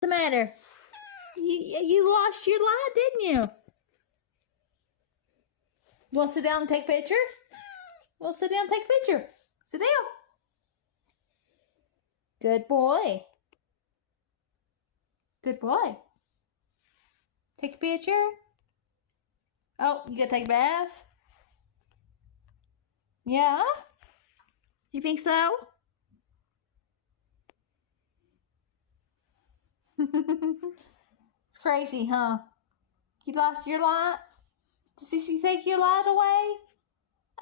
the matter? You lost your light, didn't you? You want to sit down and take a picture? Well, sit down and take a picture. Sit down. Good boy. Good boy. Take a picture. Oh, you gotta take a bath? Yeah? You think so? It's crazy, huh? You lost your light? Did Cece take your light away?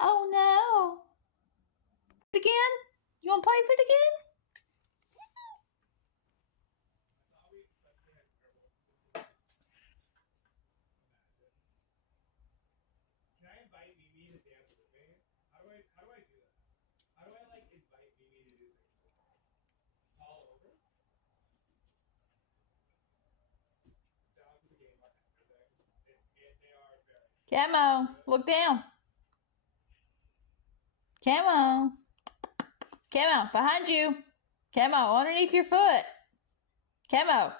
Oh no. Again? You wanna play with it again? Can I invite Mimi to dance with me? How do I do that? How do I like invite Mimi to do things with me? All over? Sounds of the game are everything. They are very. Camo, look down. Camo. Camo, behind you. Camo, underneath your foot. Camo.